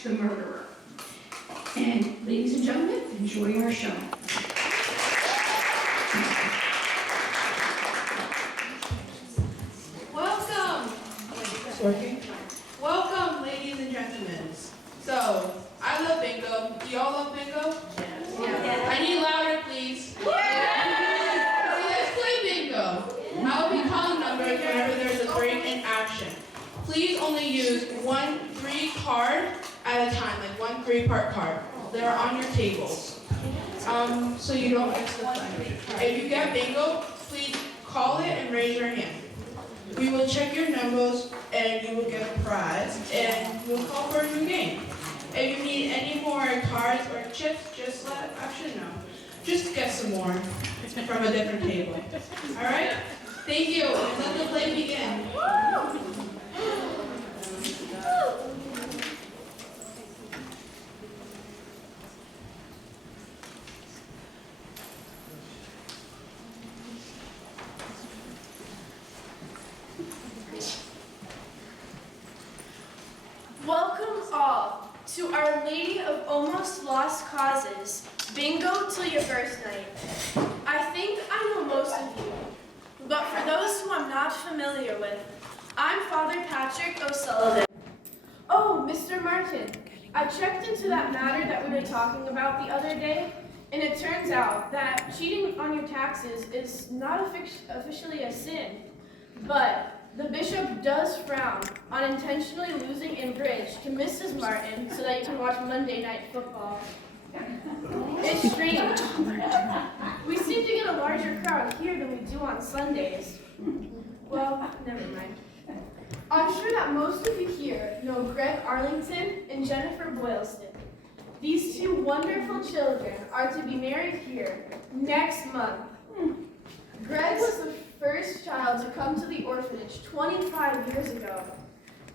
catch the murderer. And ladies and gentlemen, enjoy our show. Welcome! Welcome, ladies and gentlemen. So, I love bingo. Do y'all love bingo? Yes. I need louder, please. Yeah. So let's play bingo. I will be calling numbers whenever there's a break in action. Please only use one 3-card at a time, like one 3-part card. They're on your tables. So you don't mix the fun. If you get bingo, please call it and raise your hand. We will check your numbers and you will get a prize and we'll call for a new game. If you need any more cards or chips, just actually no. Just get some more from a different table. Alright? Thank you. Let the play begin. Welcome all to Our Lady of Almost Lost Causes Bingo Till Your First Night. I think I know most of you, but for those who I'm not familiar with, I'm Father Patrick O'Sullivan. Oh, Mr. Martin, I checked into that matter that we were talking about the other day, and it turns out that cheating on your taxes is not officially a sin, but the bishop does frown on intentionally losing in bridge to Mrs. Martin so that you can watch Monday Night Football. It's strange. We seem to get a larger crowd here than we do on Sundays. Well, never mind. I'm sure that most of you here know Greg Arlington and Jennifer Boylston. These two wonderful children are to be married here next month. Greg was the first child to come to the orphanage 25 years ago.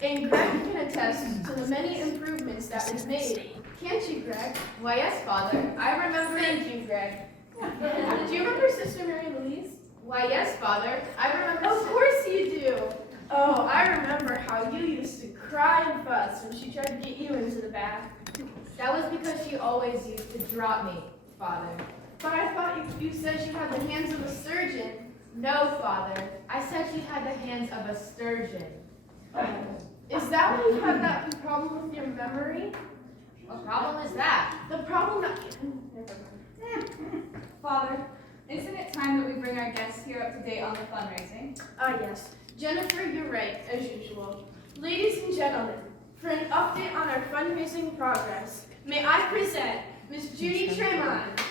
And Greg can attest to the many improvements that we've made. Can't you, Greg? Why, yes, Father. I remember. Thank you, Greg. Do you remember Sister Mary Louise? Why, yes, Father. I remember. Of course you do. Oh, I remember how you used to cry and fuss when she tried to get you into the bath. That was because she always used to drop me, Father. But I thought you said she had the hands of a surgeon. No, Father. I said she had the hands of a sturgeon. Is that why you have that problem with your memory? What problem is that? The problem that... Never mind. Father, isn't it time that we bring our guests here up to date on the fundraising? Ah, yes. Jennifer, you're right, as usual. Ladies and gentlemen, for an update on our fundraising progress, may I present Miss Judy Tremont.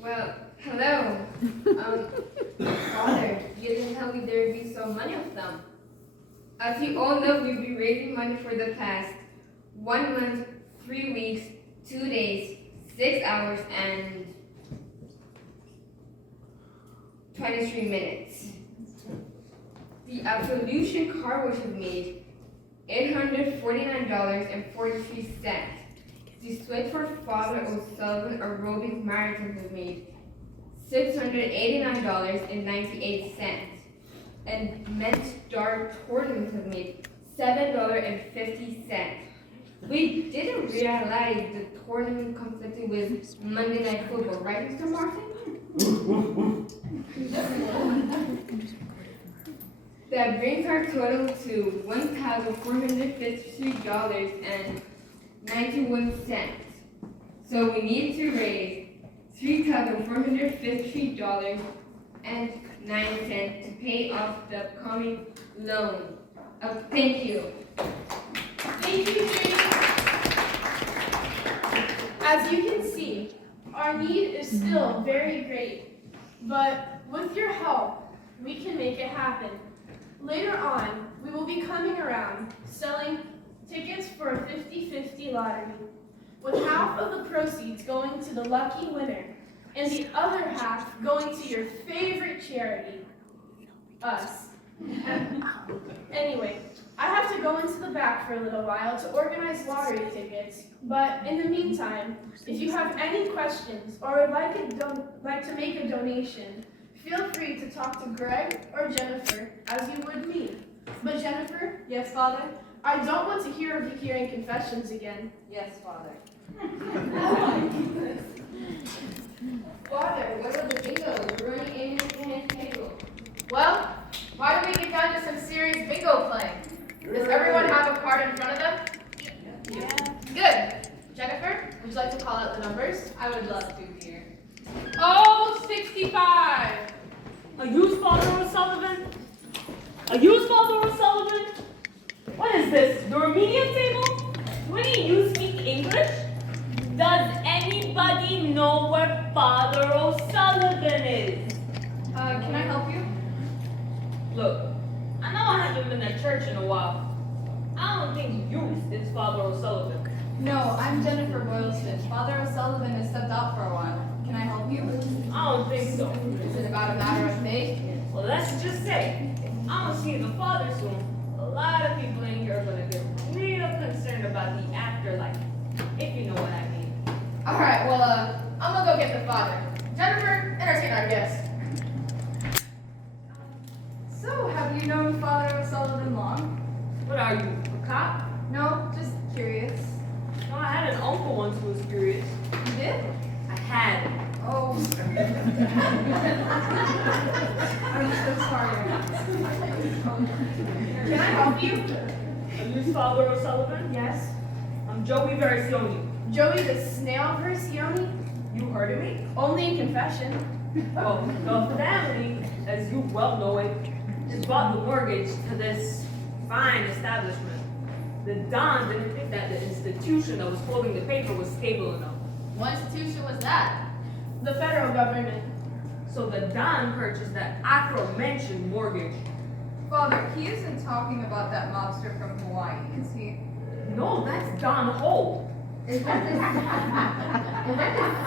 Well, hello. Father, you didn't tell me there would be so many of them. As you all know, we've been raising money for the past 1 month, 3 weeks, 2 days, 6 hours, and 23 minutes. The absolution car wash have made $849.43. The Sweat for Father O'Sullivan aerobic marathon have made $689.98. And men's dart tournament have made $7.50. We didn't realize the tournament conflicted with Monday Night Football, right, Mr. Martin? That brings our total to $1,453.91. So we need to raise $3,453.09 to pay off the upcoming loan. Thank you. Thank you, Judy. As you can see, our need is still very great, but with your help, we can make it happen. Later on, we will be coming around selling tickets for a 50-50 lottery, with half of the proceeds going to the lucky winner, and the other half going to your favorite charity, us. Anyway, I have to go into the back for a little while to organize lottery tickets, but in the meantime, if you have any questions or would like to make a donation, feel free to talk to Greg or Jennifer as you would me. But But Jennifer, Yes, Father? I don't want to hear of you hearing confessions again. Yes, Father. Father, what about the bingo? We're running in his table. Well, why don't we get down to some serious bingo playing? Does everyone have a card in front of them? Yeah. Good. Jennifer, would you like to call out the numbers? I would love to, dear. Oh, 65. A used Father O'Sullivan? A used Father O'Sullivan? What is this, your medium table? Do any of you speak English? Does anybody know where Father O'Sullivan is? Can I help you? Look, I know I haven't been at church in a while. I don't think used is Father O'Sullivan. No, I'm Jennifer Boylston. Father O'Sullivan has stepped out for a while. Can I help you? I don't think so. Is it about a matter of faith? Well, let's just say, I don't see the Father soon. A lot of people in here are gonna get real concerned about the afterlife, if you know what I mean. Alright, well, I'm gonna go get the father. Jennifer, entertain our guest. So, have you known Father O'Sullivan long? What are you, a cop? No, just curious. No, I had an uncle once who was curious. You did? I had. Oh. I'm so sorry. Can I help you? Are you Father O'Sullivan? Yes. I'm Joey Versioni. Joey the Snail Versioni? You heard of me? Only in confession. Well, the family, as you well know it, just bought the mortgage to this fine establishment. The Don didn't think that the institution that was holding the paper was stable enough. What institution was that? The federal government. So the Don purchased that aforementioned mortgage. Father, he isn't talking about that mobster from Hawaii, is he? No, that's Don Ho. Is that the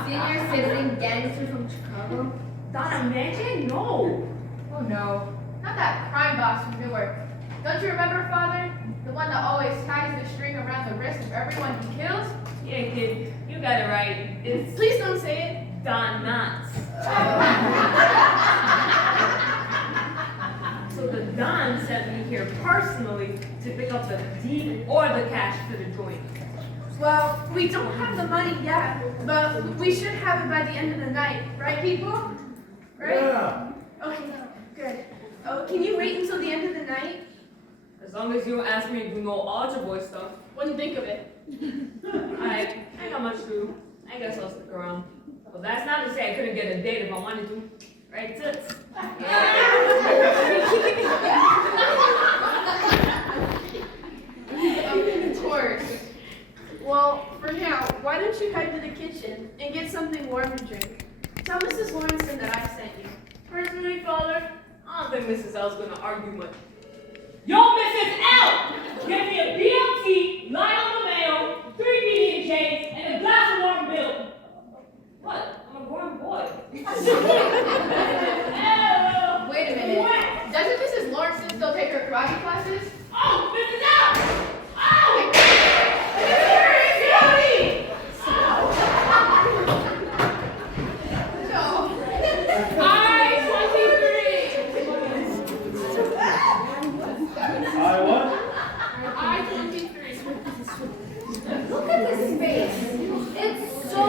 senior citizen gangster from Chicago? Don Imagine? No. Oh no, not that crime boss from Newark. Don't you remember, Father? The one that always ties the string around the wrist of everyone he kills? Yeah, kid, you got it right. It's Please don't say Don Knotts. So the Don sent me here personally to pick up the deed or the cash to the joint. it. Well, we don't have the money yet, but we should have it by the end of the night. Right, people? Right? Yeah. Okay, good. Oh, can you wait until the end of the night? As long as you don't ask me to do no altar boy stuff. Wouldn't think of it. I ain't got much to do. I guess I'll stick around. Well, that's not to say I couldn't get a date if I wanted to. Right, Toots? Of course. Well, for now, why don't you head to the kitchen and get something warm to drink? Tell Mrs. Lawrenson that I sent you. Personally, Father, I don't think Mrs. L's gonna argue much. Yo, Mrs. L! Get me a BLT, line on the mail, 3 PB&Js, and a glass of warm milk. What? I'm a grown boy. L! Wait a minute. Doesn't Mrs. Lawrence still take her karate classes? Oh, Mrs. L! Oh! I what? Look at this space. It's so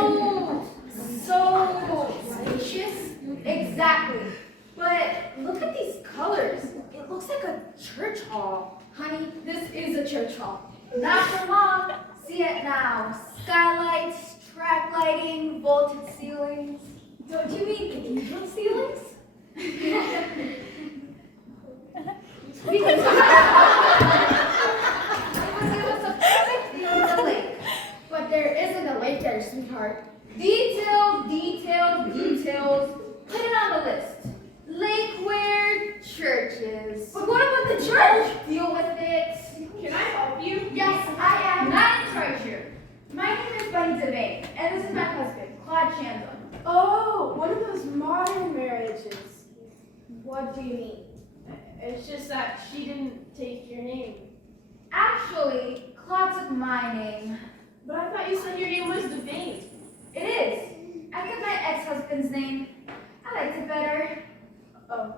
spacious. Exactly. But look at these colors. It looks like a church hall. Honey, this is a church hall. Not for long. See it now. Skylights, track lighting, vaulted ceilings. Don't you mean cathedral ceilings? Because give us a perfect view of the lake. But there isn't a lake there, sweetheart. Details, details, details. Put it on the list. Lakeware, churches. But what about the church? Deal with it. Can I help you? Yes, I am not in charge here. My name is Bunny Devane, and this is my husband, Claude Chandler. Oh, one of those modern marriages. What do you mean? It's just that she didn't take your name. Actually, Claude took my name. But I thought you said your name was Devane. It is. I got my ex-husband's name. I liked it better. Oh.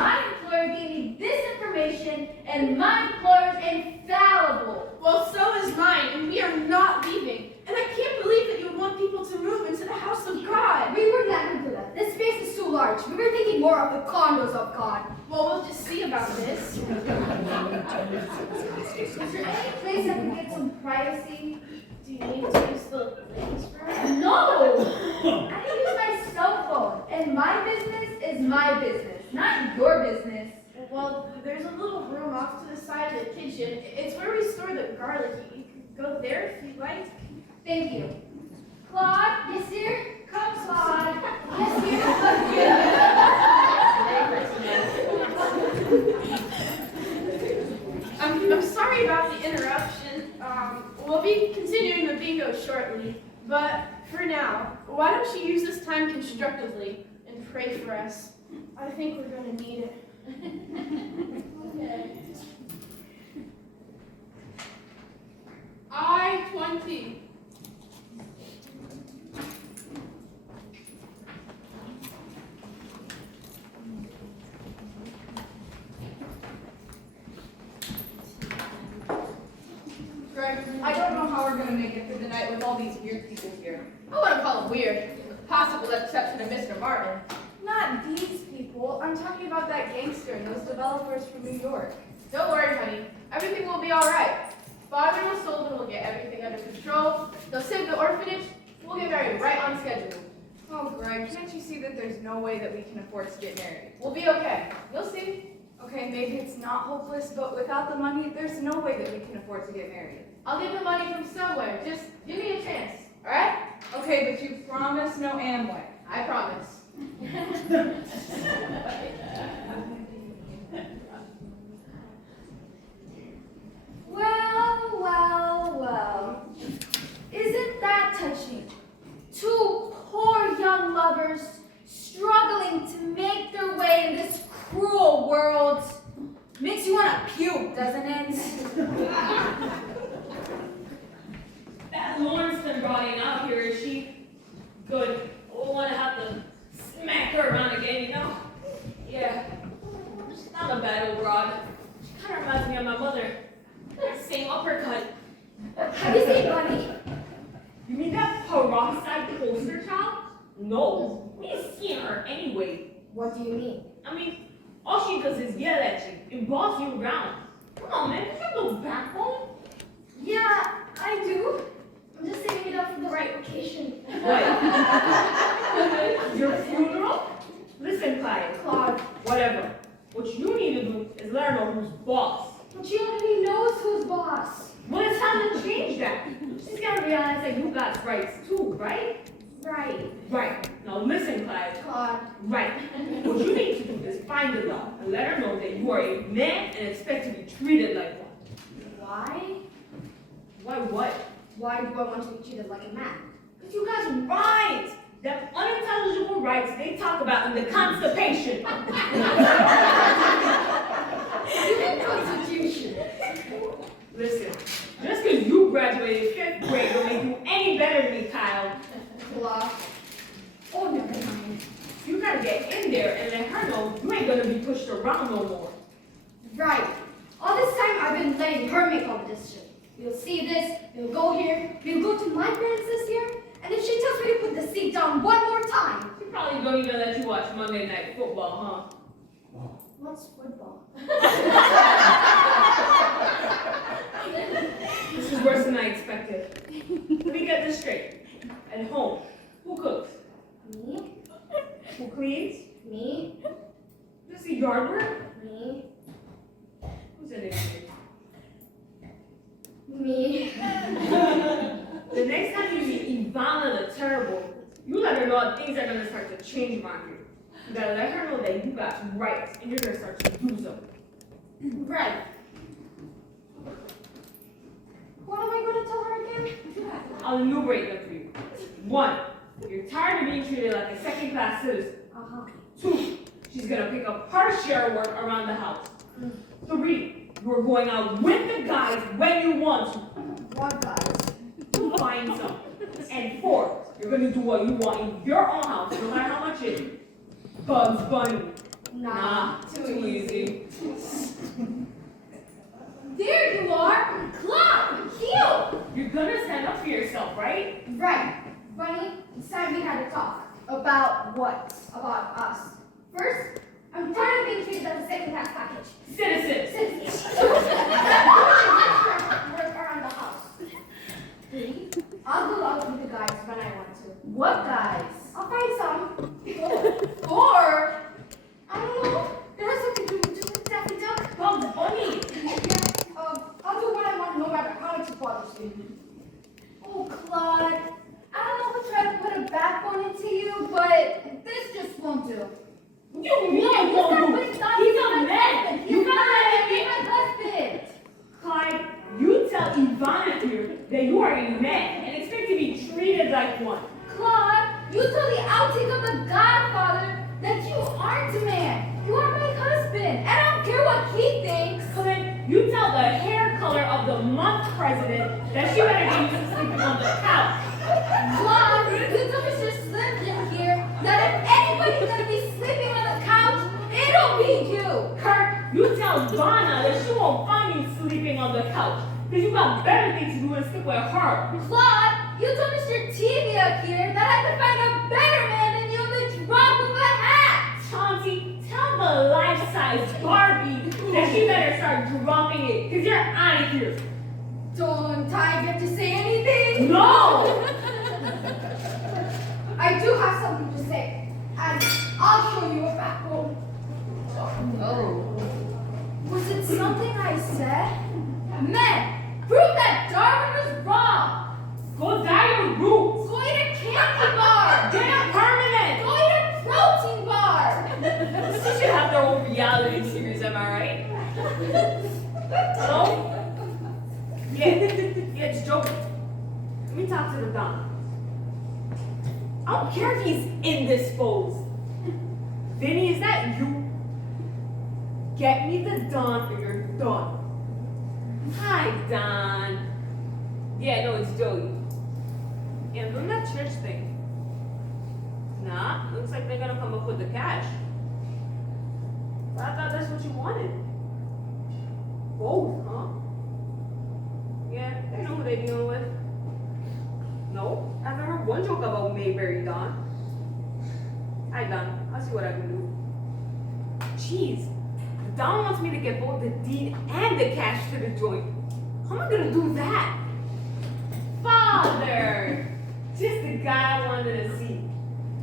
my employer gave me this information, and my employer is infallible. Well, so is mine, and we are not leaving. And I can't believe that you would want people to move into the house of God. We were not going to do that. This space is too large. We were thinking more of the condos of God. Well, we'll just see about this. Is there any place I can get some privacy? Do you need to use the ladies' room? No! I can use my cell phone, and my business is my business, not your business. Well, there's a little room off to the side of the kitchen. It's where we store the garlic. You can go there if you'd like. Thank you. Claude, yes, dear? Come, Claude. Yes, I'm sorry about the interruption. We'll be continuing the bingo shortly. But for now, why don't you use this time constructively and pray for us? I think we're going to need it. Okay. I-20. Greg, I don't know how we're gonna make it through the night with all these weird people here. I wouldn't call them weird. Possible exception of Mr. Martin. Not these people. I'm talking about that gangster and those developers from New York. Don't worry, honey. Everything will be all right. Father and Sullivan will get everything under control. They'll save the orphanage. We'll get married right on schedule. Oh, Greg, can't you see that there's no way that we can afford to get married? We'll be okay. You'll see. Okay, maybe it's not hopeless, but without the money, there's no way that we can afford to get married. I'll get the money from somewhere. Just give me a chance. All right? Okay, but you promise no Amway. I promise. Well. Isn't that touching? Two poor young lovers struggling to make their way in this cruel world. Makes you want to puke, doesn't it? That Lawrence brought in out here, is she good? We'll want to have to smack her around again, you know? Yeah. She's not a bad old broad. She kind of reminds me of my mother. Same uppercut. Have you seen Bunny? You mean that peroxide poster child? No. We ain't seen her anyway. What do you mean? I mean, all she does is yell at you and boss you around. Come on, man. You have no backbone. Yeah, I do. I'm just saving it up for the right occasion. What? Your funeral? Listen, Claude, whatever. What you need to do is let her know who's boss. But she already knows who's boss. Well, it's time to change that. She's gotta realize that you got rights too, right? Right. Right. Now listen, Claude. Right. What you need to do is find the dog and let her know that you are a man and expect to be treated like one. Why? Why what? Why do I want to be treated like a man? Because you guys right. That unintelligible rights they talk about in the Constitution. Constitution. Listen, just because you graduated 5th grade don't make you any better than me, Kyle. Claude. Oh, never mind. You gotta get in there and let her know you ain't gonna be pushed around no more. Right. All this time I've been letting her make all the decisions. We'll see this, we'll go here, we'll go to my parents this year, and if she tells me to put the seat down one more time. She probably don't even let you watch Monday Night Football, huh? What's football? This is worse than I expected. Let me get this straight. At home, who cooks? Me? Who cleans? Me? Does the yard work? Me? Who's an idiot? Me? The next time you meet Ivana the Terrible, you let her know that things are gonna start to change around here. You gotta let her know that you got rights and you're gonna start to use them. Right. What am I going to tell her again? I'll enumerate them for you. 1, you're tired of being treated like a second-class citizen. 2, she's gonna pick up her share of work around the house. 3, you're going out with the guys when you want to. What guys? To find some. And 4, you're gonna do what you want in your own house, no matter how much it is. Bugs Bunny. Nah, too easy. There you are! Clark! Heel! You're gonna stand up for yourself, right? Right. Bunny, it's time we had a talk. About what? About us. First, I'm tired of being treated as a second-class package. Citizens. Work around the house. 3, I'll go out with the guys when I want to. What guys? I'll find some. 4, I don't know. There has something to do with Daffy Duck. Well, Bunny. I'll do what I want no matter how much it bothers me. Oh, Claude. I don't know who tried to put a backbone into you, but this just won't do. You mean it won't do? He's a man. You gotta let him be. my husband. Clyde, you tell Ivana here that you are a man and expect to be treated like one. Claude, you told the outtake of the Godfather that you aren't a man. You are my husband, and I don't care what he thinks. Clint, you tell the hair color of the month president that she better get used to sleeping on the couch. Claude, you told Mr. Slim Jim here that if anybody's gonna be sleeping on the couch, it'll be you. Kurt, you tell Donna that she won't find me sleeping on the couch because you got better things to do than sleep with her. Claude, you told Mr. Tevia here that I could find a better man than you in the drop of a hat. Chauncey, tell the life-size Barbie that she better start dropping it because you're out of here. Don't I get to say anything? No! I do have something to say, and I'll show you a backbone. Oh. Was it something I said? Men, prove that Darwin was wrong. Go dye your roots. Go eat a candy bar. Get a permanent. Go eat a protein bar. They should have their own reality series, am I right? Hello? Yeah, just joking. Let me talk to the Don. I don't care if he's indisposed. Vinny, is that you? Get me the Don or you're done. Hi, Don. Yeah, no, it's Joey. Yeah, I'm doing that church thing. Nah, looks like they're gonna come up with the cash. But I thought that's what you wanted. Both, huh? Yeah, they know who they're dealing with. No, I haven't heard one joke about Mayberry, Don. Hi, Don. I'll see what I can do. Jeez, Don wants me to get both the deed and the cash to the joint. How am I gonna do that? Father! Just the guy I wanted to see.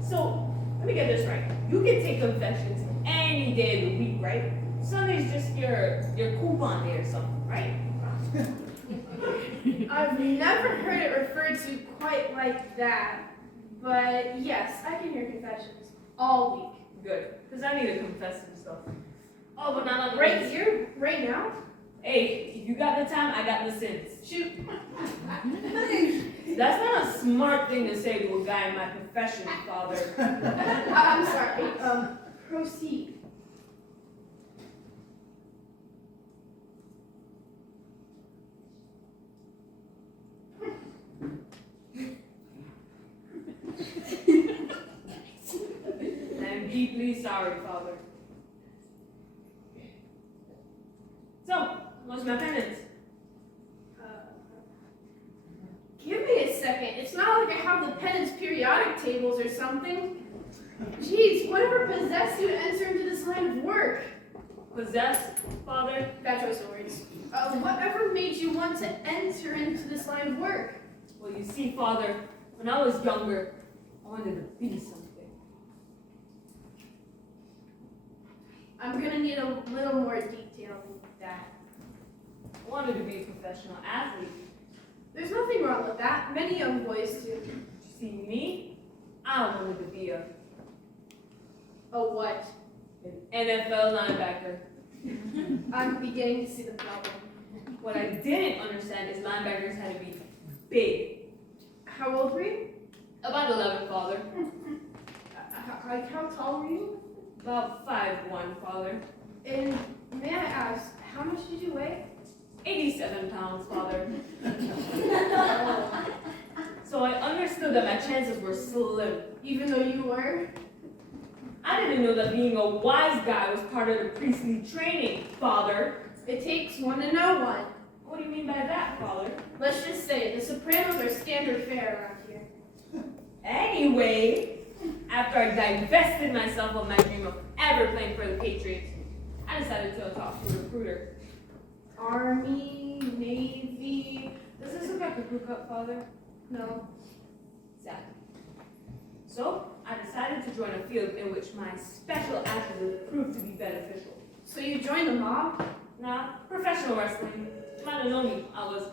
So, let me get this right. You can take confessions any day of the week, right? Sunday's just your coupon day or something, right? I've never heard it referred to quite like that. But yes, I can hear confessions all week. Good, because I need to confess some stuff. Oh, but not on the Right race. here, right now? Hey, if you got the time, I got the sins. Shoot. That's not a smart thing to say to a guy in my profession, Father. I'm sorry. Proceed. I'm deeply sorry, Father. So, what's my penance? Give me a second. It's not like I have the penance periodic tables or something. Jeez, whatever possessed you to enter into this line of work? Possessed, Father? Bad choice of words. Whatever made you want to enter into this line of work? Well, you see, Father, when I was younger, I wanted to be something. I'm gonna need a little more detail than that. I wanted to be a professional athlete. There's nothing wrong with that. Many young boys do. You see, me, I wanted to be an Oh, what? NFL linebacker. I'm beginning to see the problem. What I didn't understand is linebackers had to be big. How old were you? About 11, Father. Like, how tall were you? About 5'1", Father. And may I ask, how much did you weigh? 87 pounds, Father. So I understood that my chances were slim. Even though you were? I didn't know that being a wise guy was part of the priestly training, Father. It takes one to know one. What do you mean by that, Father? Let's just say the Sopranos are standard fare around here. Anyway, after I divested myself of my dream of ever playing for the Patriots, I decided to talk to a recruiter. Army, Navy. Does this look like a hookup, Father? No. Exactly. So, I decided to join a field in which my special attribute proved to be beneficial. So you joined the mob? Nah, professional wrestling. You might have known me. I was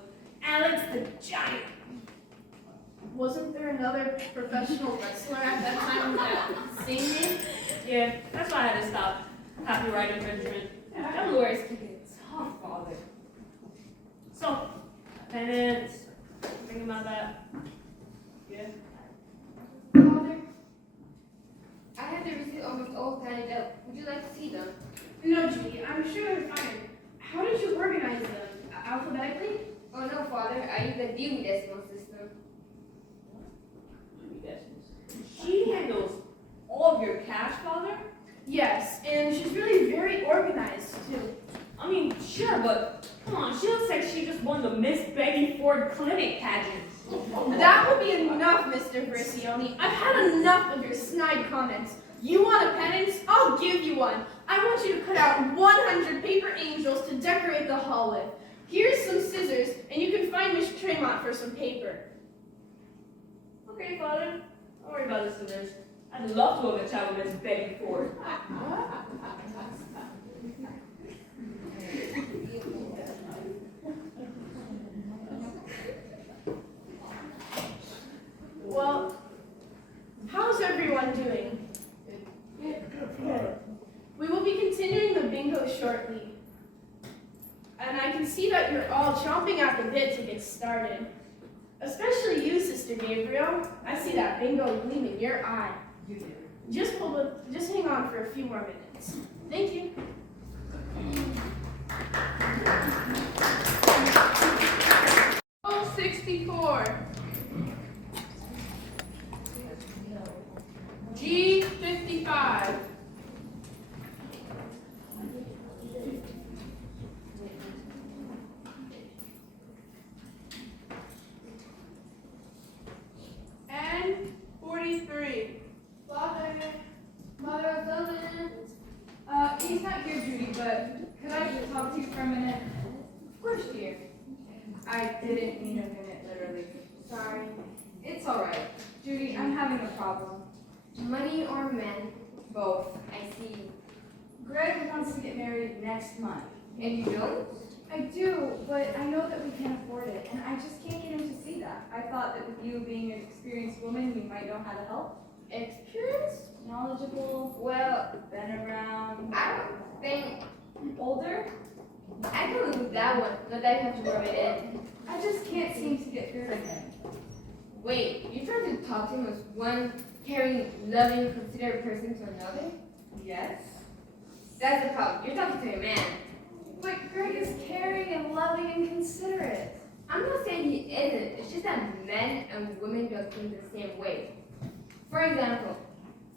Alex the Giant. Wasn't there another professional wrestler at that time with that same name? Yeah, that's why I had to stop. Copyright infringement. Delaware's kicking tough, Father. So, attendance. Thinking about that. Yeah. Father, I have the receipts almost all planned out. Would you like to see them? No, Judy, I'm sure they're fine. How did you organize them? Alphabetically? Oh no, Father, I use the Dewey Decimal System. She handles all of your cash, Father? Yes, and she's really very organized, too. I mean, sure, but come on, she looks like she just won the Miss Betty Ford Clinic pageant. That will be enough, Mr. Versioni. I've had enough of your snide comments. You want a penance? I'll give you one. I want you to cut out 100 paper angels to decorate the hall with. Here's some scissors, and you can find Miss Tremont for some paper. Okay, Father. Don't worry about the scissors. I'd love to have a child with Miss Betty Ford. Well, how's everyone doing? We will be continuing the bingo shortly. And I can see that you're all chomping at the bit to get started. Especially you, Sister Gabriel. I see that bingo gleam in your eye. Just hang on for a few more minutes. Thank you. Oh, 64. G55. And 43. Father, Mother O'Sullivan. He's not here, Judy, but could I just talk to you for a minute? Of course, dear. I didn't mean a minute, literally. Sorry. It's all right. Judy, I'm having a problem. Money or men? Both. I see. Greg wants to get married next month. And you don't? I do, but I know that we can't afford it, and I just can't get him to see that. I thought that with you being an experienced woman, you might know how to help. Experienced? Knowledgeable, Well, been around, I don't think older. I can live with that one. Not that you have to rub it in. I just can't seem to get through to him. Wait, you're trying to talk to him as one caring, loving, considerate person to another? Yes. That's the problem. You're talking to a man. But Greg is caring and loving and considerate. I'm not saying he isn't. It's just that men and women don't think the same way. For example,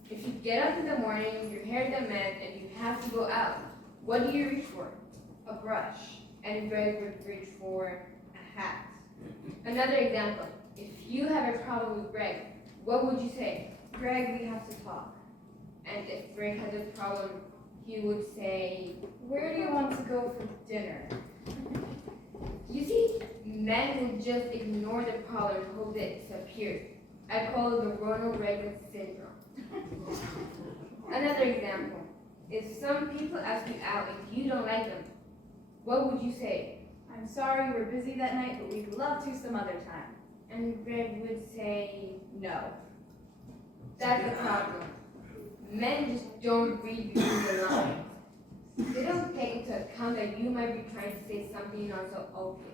if you get up in the morning, your hair's a mess, and you have to go out, what do you reach for? A brush. And Greg would reach for a hat. Another example, if you have a problem with Greg, what would you say? Greg, we have to talk. And if Greg has a problem, he would say, Where do you want to go for dinner? you see, men will just ignore the problem and hope it disappears. I call it the Ronald Reagan syndrome. Another example, if some people ask you out and you don't like them, what would you say? I'm sorry, we're busy that night, but we'd love to some other time. And Greg would say, No. that's the problem. Men just don't read between the lines. They don't take into account that you might be trying to say something not so obvious.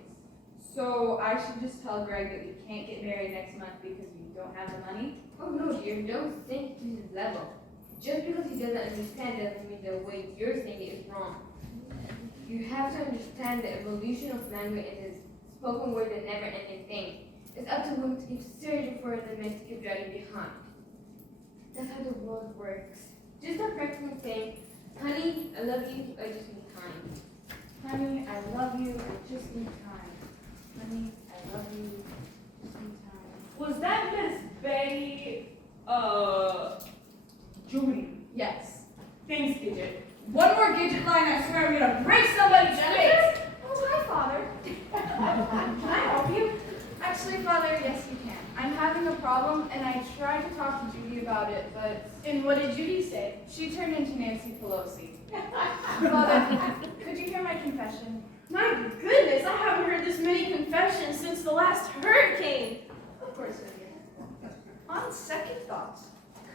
So I should just tell Greg that we can't get married next month because we don't have the money? Oh no, dear, don't sink to his level. Just because he doesn't understand doesn't mean the way you're saying it is wrong. You have to understand the evolution of language is spoken word and never ending thing. It's up to women to keep searching for the men to keep dragging behind. That's how the world works. Just a person saying, honey, I love you, I just need time. Honey, I love you, I just need time. Honey, I love you, just need time. Was that Miss Betty, Judy? Yes. Thanks, Gidget. One more Gidget line, I swear I'm gonna break somebody's face. Oh, hi, Father. Can I help you? Actually, Father, yes you can. I'm having a problem, and I tried to talk to Judy about it, but And what did Judy say? she turned into Nancy Pelosi. Father, could you hear my confession? My goodness, I haven't heard this many confessions since the last hurricane. Of course, Lydia. On second thought,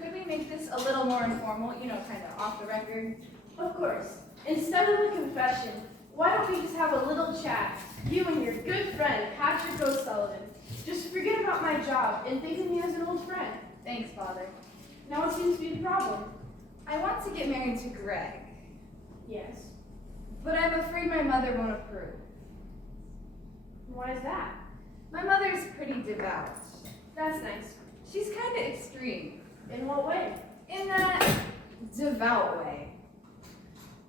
could we make this a little more informal, kind of off the record? Of course. Instead of a confession, why don't we just have a little chat? You and your good friend, Patrick O'Sullivan. Just forget about my job and think of me as an old friend. Thanks, Father. Now what seems to be the problem? I want to get married to Greg, Yes. but I'm afraid my mother won't approve. Why is that? My mother's pretty devout. That's nice. She's kind of extreme. In what way? In that devout way.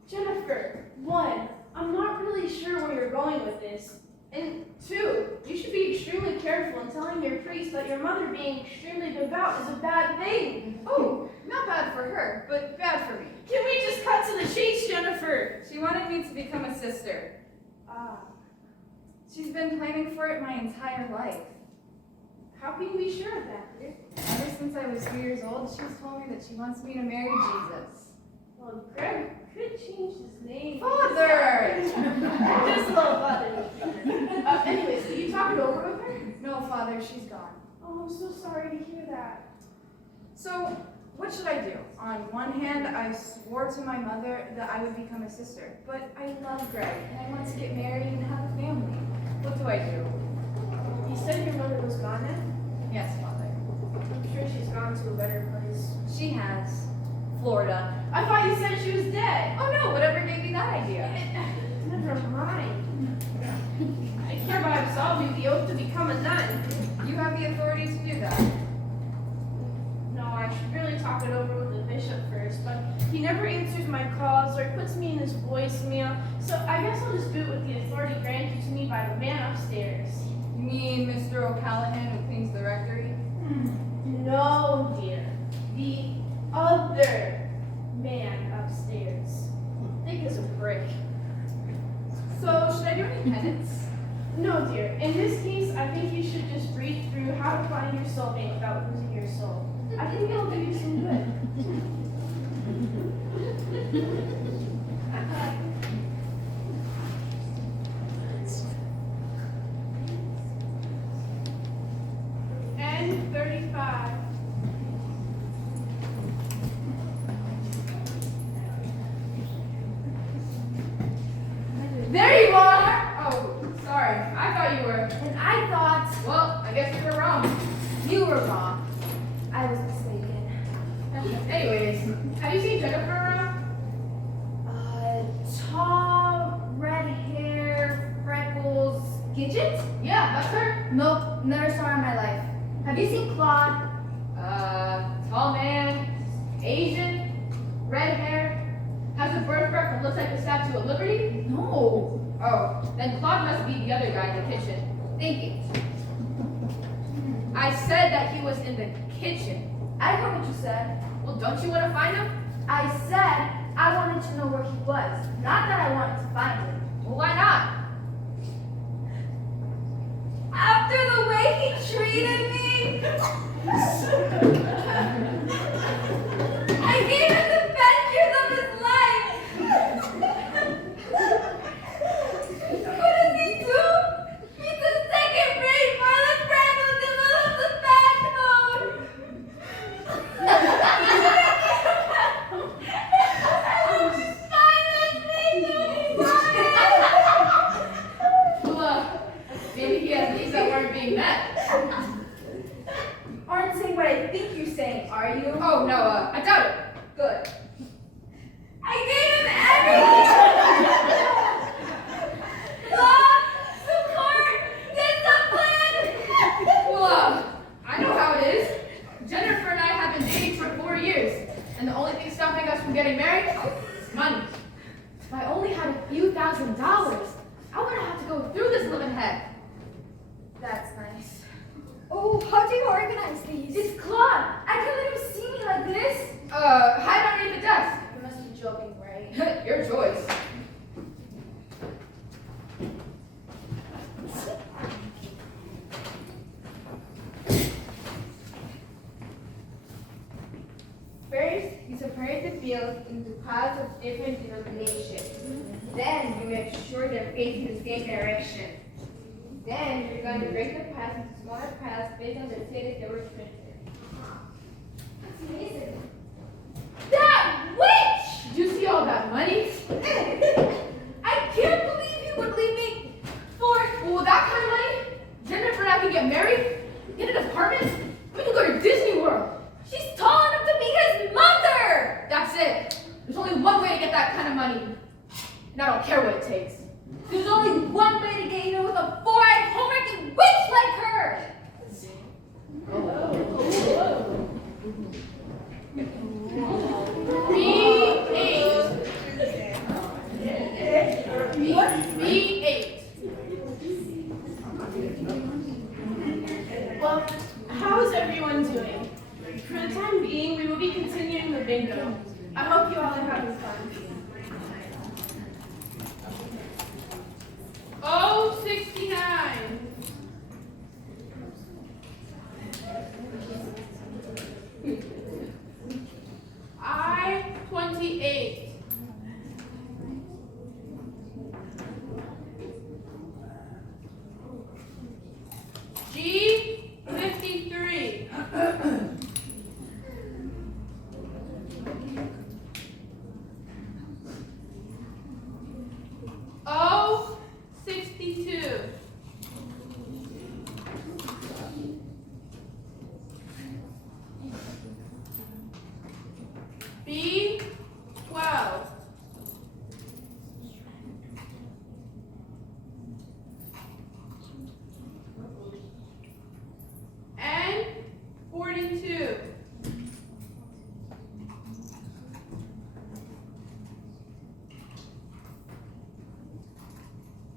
Jennifer, one, I'm not really sure where you're going with this. And two, you should be extremely careful in telling your priest that your mother being extremely devout is a bad thing. Oh, not bad for her, but bad for me. Can we just cut to the chase, Jennifer? She wanted me to become a sister. Ah, She's been planning for it my entire life. how can you be sure of that, dear? Ever since I was 2 years old, she's told me that she wants me to marry Jesus. Well, Greg could change his name. Father! Just a little father. Anyways, did you talk it over with her? No, Father, she's gone. Oh, I'm so sorry to hear that. So, what should I do? On one hand, I swore to my mother that I would become a sister, but I love Greg, and I want to get married and have a family. What do I do? You said your mother was gone now? Yes, Father. I'm sure she's gone to a better place. She has. Florida. I thought you said she was dead. Oh no, whatever gave you that idea? Never mind. I hereby absolve you the oath to become a nun. You have the authority to do that. No, I should really talk it over with the bishop first, but he never answers my calls or puts me in his voicemail, so I guess I'll just do it with the authority granted to me by the man upstairs. You mean Mr. O'Callahan who cleans the rectory? No, dear. The other man upstairs. Thick as a brick. So, should I do any penance? No, dear. In this case, I think you should just read through How to Find Your Soulmate Without Losing Your Soul. I think it'll do you some good. And 35. There you are! Oh, sorry. I thought you were. And I thought Well, I guess you were wrong. you were wrong. I was mistaken. Anyways, have you seen Jennifer around? Tall, red hair, freckles, Gidget? Yeah, that's her. Nope, never saw her in my life. Have you seen Claude? Tall man, Asian, red hair, has a birthmark that looks like the Statue of Liberty. No. Oh, then Claude must be the other guy in the kitchen. Thank you. I said that he was in the kitchen. I know what you said. Well, don't you want to find him? I said I wanted to know where he was, not that I wanted to find him. Well, why not? After the way he treated me, I gave him the best years of his life. What does he do? He's a second-rate Marlon Brando develops a backbone. Well, maybe he has needs that weren't being met. Aren't saying what I think you're Mary, it's money. If I only had a few $1,000, I wouldn't have to go through this living heck. That's nice. Oh, how do you organize these? It's Claude. I can't let him see me like this. Hide underneath the desk. You must be joking, right? Your choice. First, you separate the bills into piles of different denominations. Then, you make sure they're facing the same direction. Then, you're going to break the piles into smaller piles based on the cities they were printed. That's amazing. That witch! Did you see all that money? I can't believe you would leave me for Well, that kind of money, Jennifer and I can get married, get an apartment, we can go to Disney World. she's tall enough to be his mother! That's it. There's only one way to get that kind of money, and I don't care what it takes. There's only one way to get even with a four-eyed home-wrecking witch like her! B8. Well, how's everyone doing? For the time being, we will be continuing the bingo. I hope you all are having fun. Oh, 69. I 28. G 53. O 62. B 12. N 42.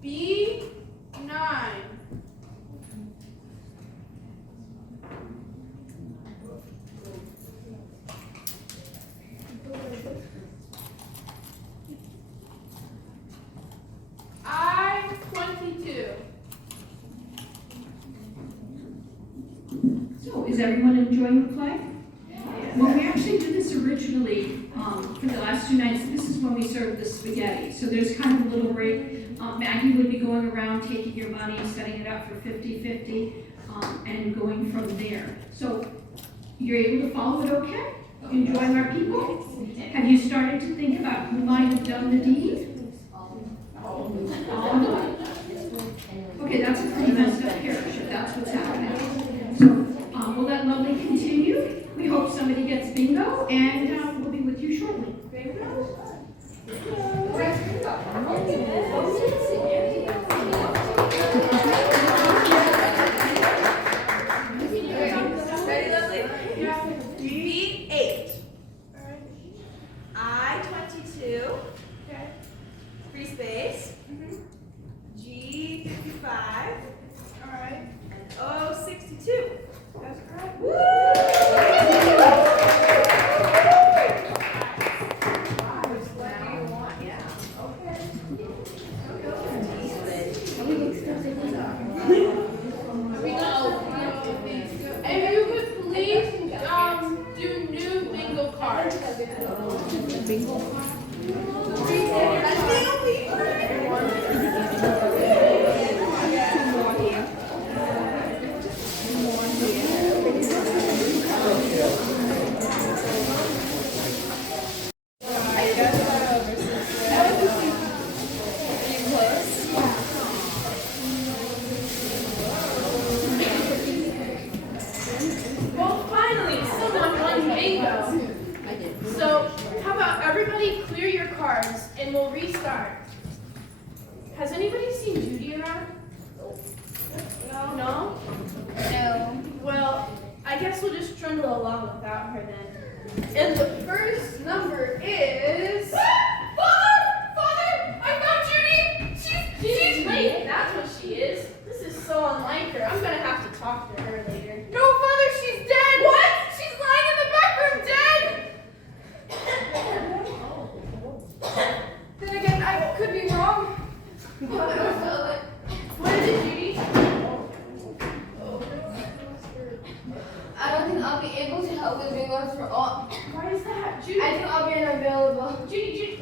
B 9. I 22. So, is everyone enjoying the play? Well, we actually did this originally for the last 2 nights. This is when we served the spaghetti. So there's kind of a little break. Maggie would be going around taking your money, setting it up for 50-50, and going from there. So you're able to follow it okay? Enjoying our people? Have you started to think about who might have done the deed? Okay, that's a pretty messed up parish if that's what's happening. So we'll let Lovely continue. We hope somebody gets bingo, and we'll be with you shortly. Ready, Lovely? B8. I 22. Free space. G 55. Alright. And O 62. That's correct. If you could please do new bingo cards. Well, finally, someone won bingo. So, how about everybody clear your cards and we'll restart. Has anybody seen Judy around? No? No? No. Well, I guess we'll just trundle along without her then. And the first number is... Father! I found Judy! She's late, that's what she is. This is so unlike her. I'm gonna have to talk to her later. No, Father, she's dead! What? She's lying in the back room dead! Then again, I could be wrong. What is it, Judy? I don't think I'll be able to help with bingo for all. Why is that? Judy? I think I'll be unavailable. Judy.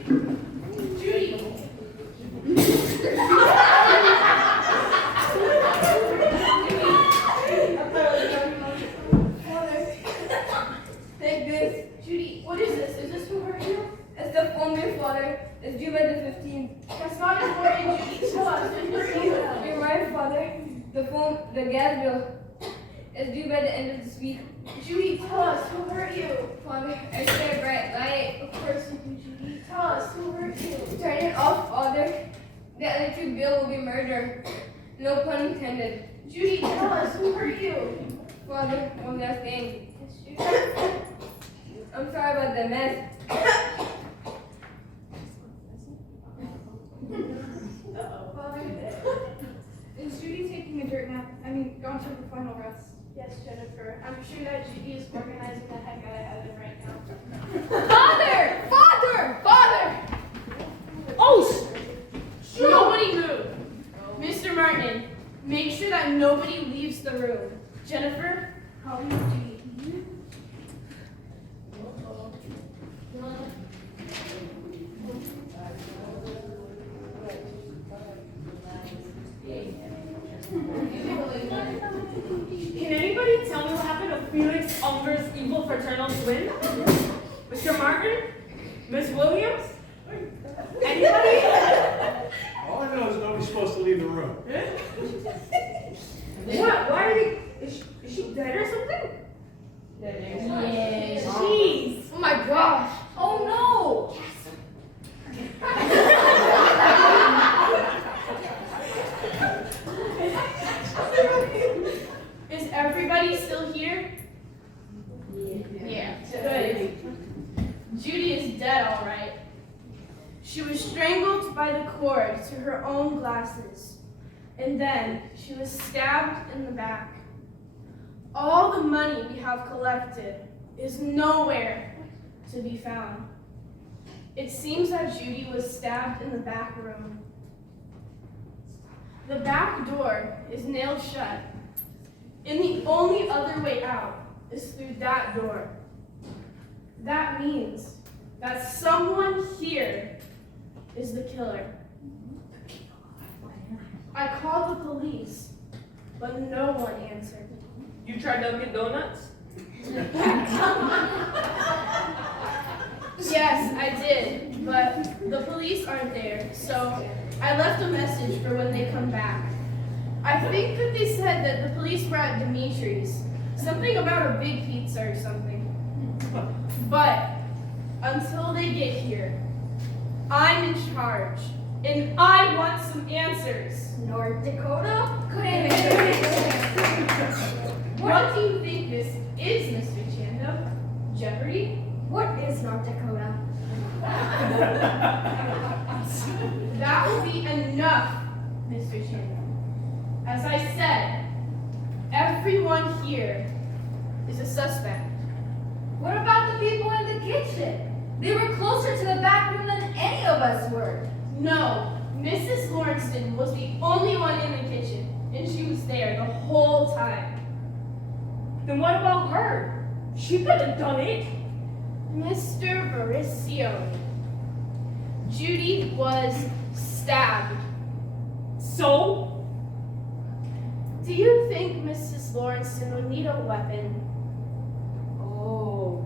Take this. Judy, what is this? Is this who hurt you? It's the phone bill, Father. It's due by the 15th. That's not important, Judy. Tell us, who hurt you? You're right, Father. The gas bill. It's due by the end of this week. Judy, tell us, who hurt you? Father, I said bright light. Of course you do, Judy. Tell us, who hurt you? Turn it off, Father. The electric bill will be murder. No pun intended. Judy, tell us, who hurt you? Father, one last thing. Yes, Judy. I'm sorry about the mess. Father, Is Judy taking a dirt nap? Gone to her final rest. yes, Jennifer. I'm sure that Judy is organizing the heck out of it right now. Father! Oh, Nobody move. Mr. Martin, make sure that nobody leaves the room. Jennifer, how are you, Judy? Can anybody tell me what happened to Felix Unger's evil fraternal twin? Mr. Martin? Miss Williams? Anybody? All I know is nobody's supposed to leave the room. What? Why are they? Is she dead or something? Yeah. Jeez. Oh my gosh. Oh no. Is everybody still here? Yeah. Good. Judy is dead, all right. She was strangled by the cord to her own glasses, and then she was stabbed in the back. All the money we have collected is nowhere to be found. It seems that Judy was stabbed in the back room. The back door is nailed shut, and the only other way out is through that door. That means that someone here is the killer. I called the police, but no one answered. You tried Dunkin' Donuts? Yes, I did, but the police aren't there, so I left a message for when they come back. I think that they said that the police were at Dimitri's. Something about a big pizza or something. But until they get here, I'm in charge, and I want some answers. North Dakota? What do you think this is, Mr. Chando? Jeopardy? What is North Dakota? That will be enough, Mr. Chando. As I said, everyone here is a suspect. What about the people in the kitchen? They were closer to the back room than any of us were. No, Mrs. Lawrencton was the only one in the kitchen, and she was there the whole time. Then what about her? She could have done it. Mr. Mauricio, Judy was stabbed. So? Do you think Mrs. Lawrencton would need a weapon? Oh.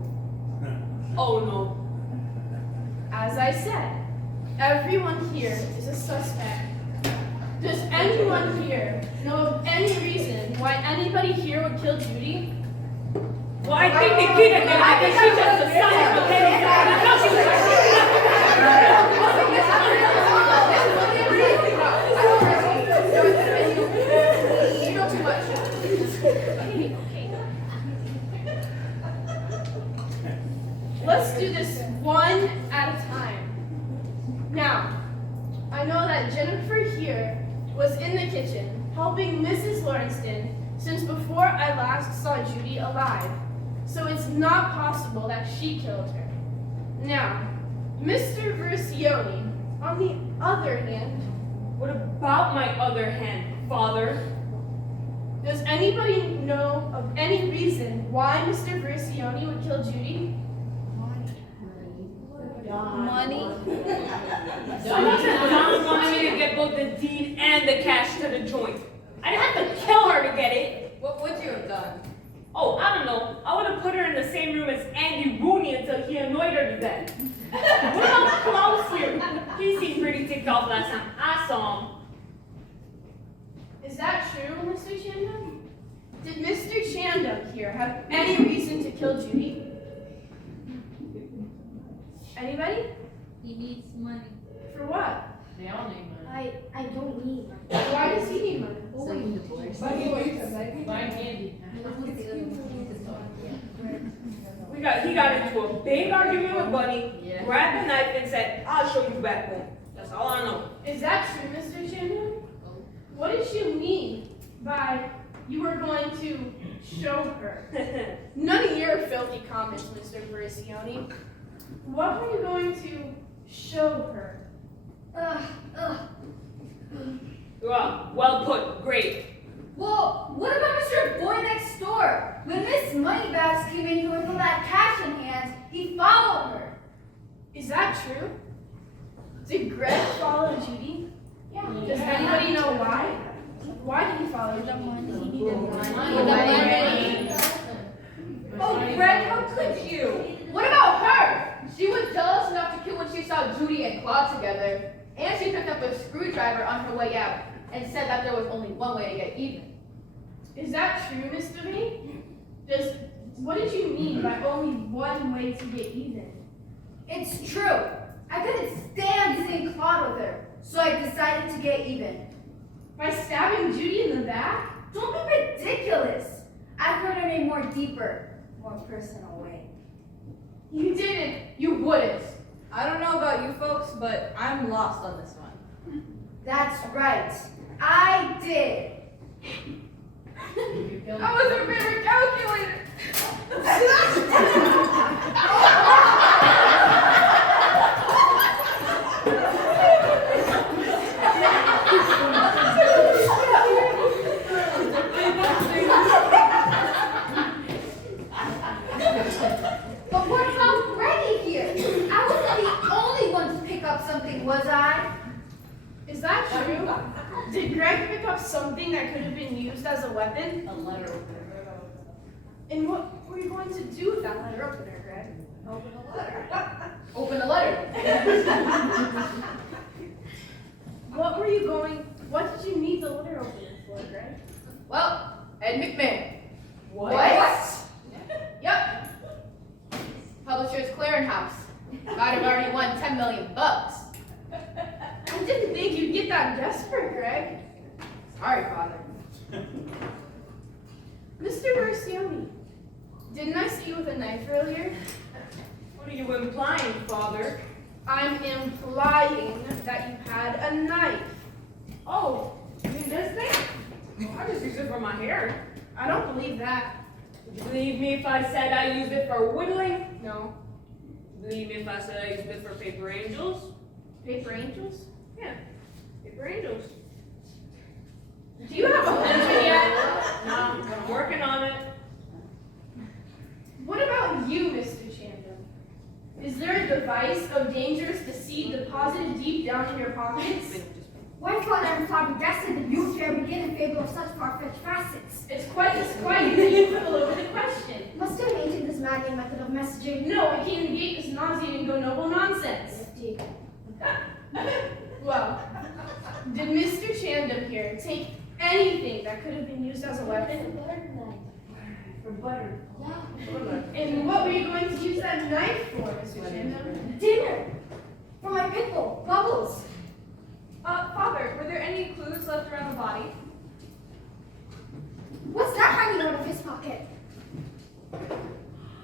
Oh no. As I said, everyone here is a suspect. Does anyone here know of any reason why anybody here would kill Judy? Well, I think Nikita did. I think she just decided to kill him. You know too much. I know that Jennifer here was in the kitchen helping Mrs. Lawrencton since before I last saw Judy alive. So it's not possible that she killed her. Now, Mr. Versioni, on the other hand, What about my other hand, Father? does anybody know of any reason why Mr. Versioni would kill Judy? Money. Someone said Mom wanted me to get both the deed and the cash to the joint. I didn't have to kill her to get it. What would you have done? Oh, I don't know. I would have put her in the same room as Andy Rooney until he annoyed her to death. What about Klaus here? He seemed pretty ticked off last time I saw him. Is that true, Mr. Chandum? Did Mr. Chandum here have any reason to kill Judy? Anybody? He needs money. For what? They all need money. I don't need money. Why does he need money? Buy candy. He got into a big argument with Bunny, grabbed a knife and said, I'll show you back home. That's all I know. Is that true, Mr. Chandum? What did you mean by you were going to show her? None of your filthy comments, Mr. Versioni. What were you going to show her? Well put, great. Well, what about Mr. Boy next door? When Miss Moneybags came in here with all that cash in hand, he followed her. Is that true? Did Greg follow Judy? Yeah. Does anybody know why? Why did he follow Judy? He needed money. Oh, Greg, how could you? What about her? She was jealous enough to kill when she saw Judy and Claude together. And she picked up a screwdriver on her way out and said that there was only one way to get even. Is that true, Mr. V? What did you mean by only one way to get even? It's true. I couldn't stand seeing Claude with her, so I decided to get even. By stabbing Judy in the back? Don't be ridiculous. I heard her in a more deeper, more personal way. You didn't. You wouldn't. I don't know about you folks, but I'm lost on this one. That's right. I did. I was her favorite calculator. But what about Reggie here? I wasn't the only one to pick up something, was I? Is that true? Did Greg pick up something that could have been used as a weapon? A letter opener. And what were you going to do with that letter opener, Greg? Open the letter. Open the letter. What did you need the letter opener for, Greg? Well, Ed McMahon. What? Yep. Publishers Clearinghouse. Might have already won $10 million. I didn't think you'd get that desperate, Greg. Sorry, Father. Mr. Versioni, didn't I see you with a knife earlier? What are you implying, Father? I'm implying that you had a knife. Oh, you mean this thing? I just use it for my hair. I don't believe that. Would you believe me if I said I used it for whittling? No. Believe me if I said I used it for paper angels? Paper angels? Yeah, paper angels. Do you have a husband yet? No, but I'm working on it. What about you, Mr. Chandum? Is there a device of dangerous deceit deposited deep down in your pockets? Why, Father, I'm flabbergasted that you care begin in favor of such far-fetched facets. It's quite disquieting that you quibble over the question. Must have ancient this maddening method of messaging. No, we can't negate this nauseating go noble nonsense. Well, did Mr. Chandum here take anything that could have been used as a weapon? For butter. Yeah. And what were you going to use that knife for, Mr. Chandum? Dinner. For my pickle, Bubbles. Father, were there any clues left around the body? What's that hanging out of his pocket?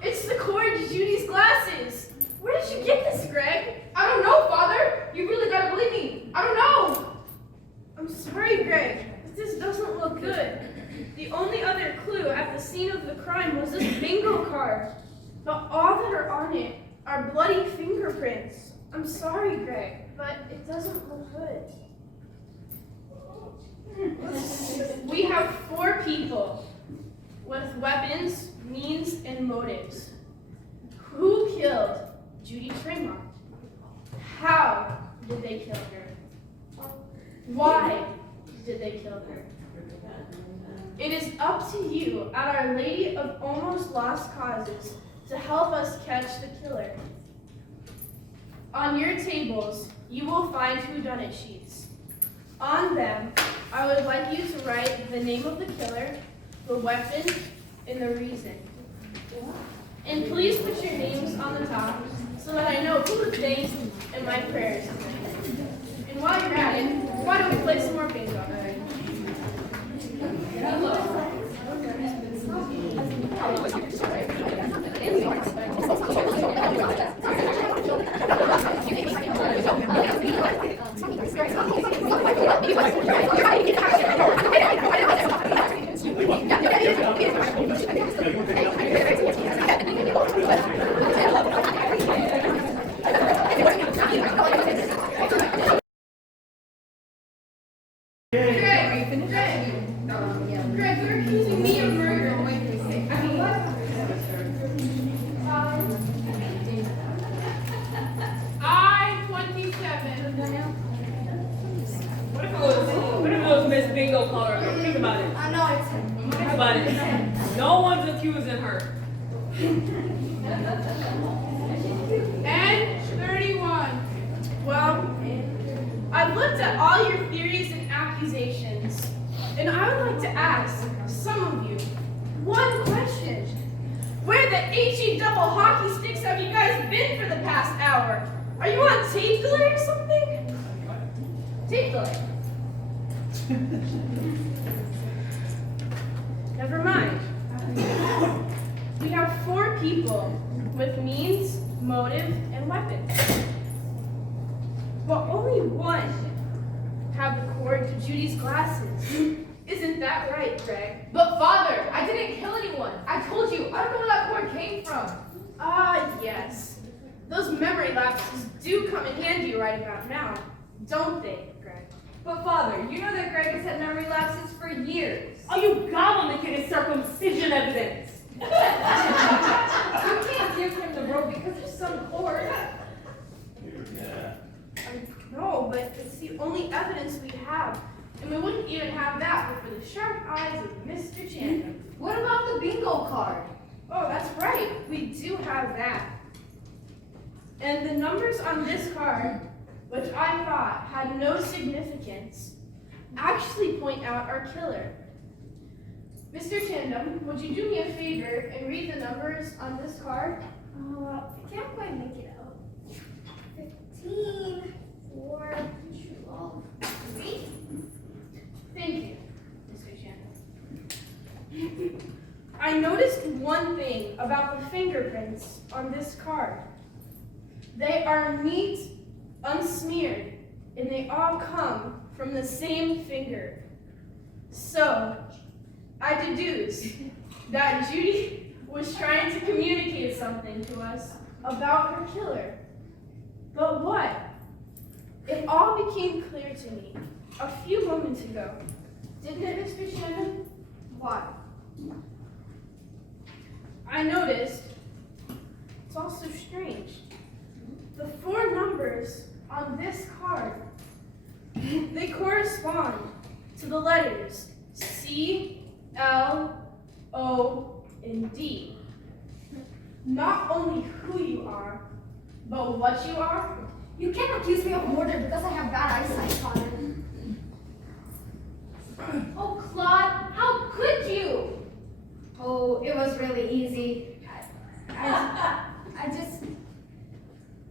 It's the cord to Judy's glasses. Where did you get this, Greg? I don't know, Father. You really gotta believe me. I don't know. Greg, but it doesn't look good. We have 4 people with weapons, means, and motives. Who killed Judy Tremont? How did they kill her? Why did they kill her? It is up to you at Our Lady of Almost Lost Causes to help us catch the killer. On your tables, you will find whodunit sheets. On them, I would like you to write the name of the killer, the weapon, and the reason. And please put your names on the top so that I know who the thanks in my prayers. And while you're at it, why don't we play some more bingo? Greg, you're accusing me of murder. I mean, what? I-27. What if it was Miss Bingo Colorado? Think about it. I know it's Think about it. No one's accusing her. And 31. Well, I've looked at all your theories and accusations, and I would like to ask some of you one question. Where the HE double hockey sticks have you guys been for the past hour? Are you on tape delay or something? Tape delay. Never mind. We have 4 people with means, motive, and weapons. But only one had the cord to Judy's glasses. Isn't that right, Greg? But Father, I didn't kill anyone. I told you, I don't know where that cord came from. Ah, yes. Those memory lapses do come in handy right about now, don't they, Greg? But Father, you know that Greg has had memory lapses for years. Oh, you got on the kid is circumcision evidence. You can't give him the rope because there's some cord. No, but it's the only evidence we have. And we wouldn't even have that but for the sharp eyes of Mr. Chandler. What about the bingo card? Oh, that's right. We do have that. And the numbers on this card, which I thought had no significance, actually point out our killer. Mr. Chandum, would you do me a favor and read the numbers on this card? I can't quite make it out. 15, 4, 12, 3. Thank you, Mr. Chandler. I noticed one thing about the fingerprints on this card. They are neat, unsmeared, and they all come from the same finger. So, I deduce that Judy was trying to communicate something to us about her killer. But what? It all became clear to me a few moments ago. Didn't it, Mr. Shannon? What? I noticed it's also strange. The 4 numbers on this card, they correspond to the letters C, L, O, and D. Not only who you are, but what you are. You can't accuse me of murder because I have bad eyesight, Father. Oh, Claude, how could you? Oh, it was really easy. I just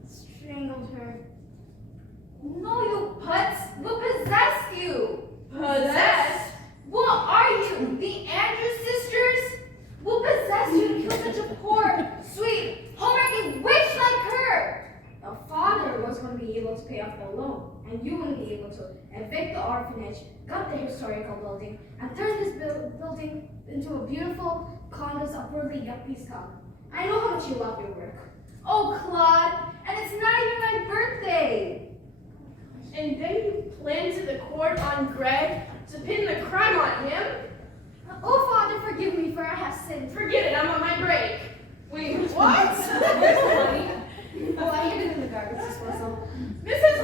strangled her. No, you putz. What possessed you? Possessed? What are you? The Andrews sisters? What possessed you to kill such a poor, sweet, home-wrecking witch like her? The father was going to be able to pay off the loan, and you wouldn't be able to evict the orphanage, gut the historical building, and turn this building into a beautiful condos of worldly yuppies come. I know how much you love your work. Oh, Claude, and it's not even my birthday. And then you planted the cord on Greg to pin the crime on him? Oh, Father, forgive me, for I have sinned. Forget it, I'm on my break. Wait, What? where's the money? Oh, I hid it in the garbage disposal. Mrs.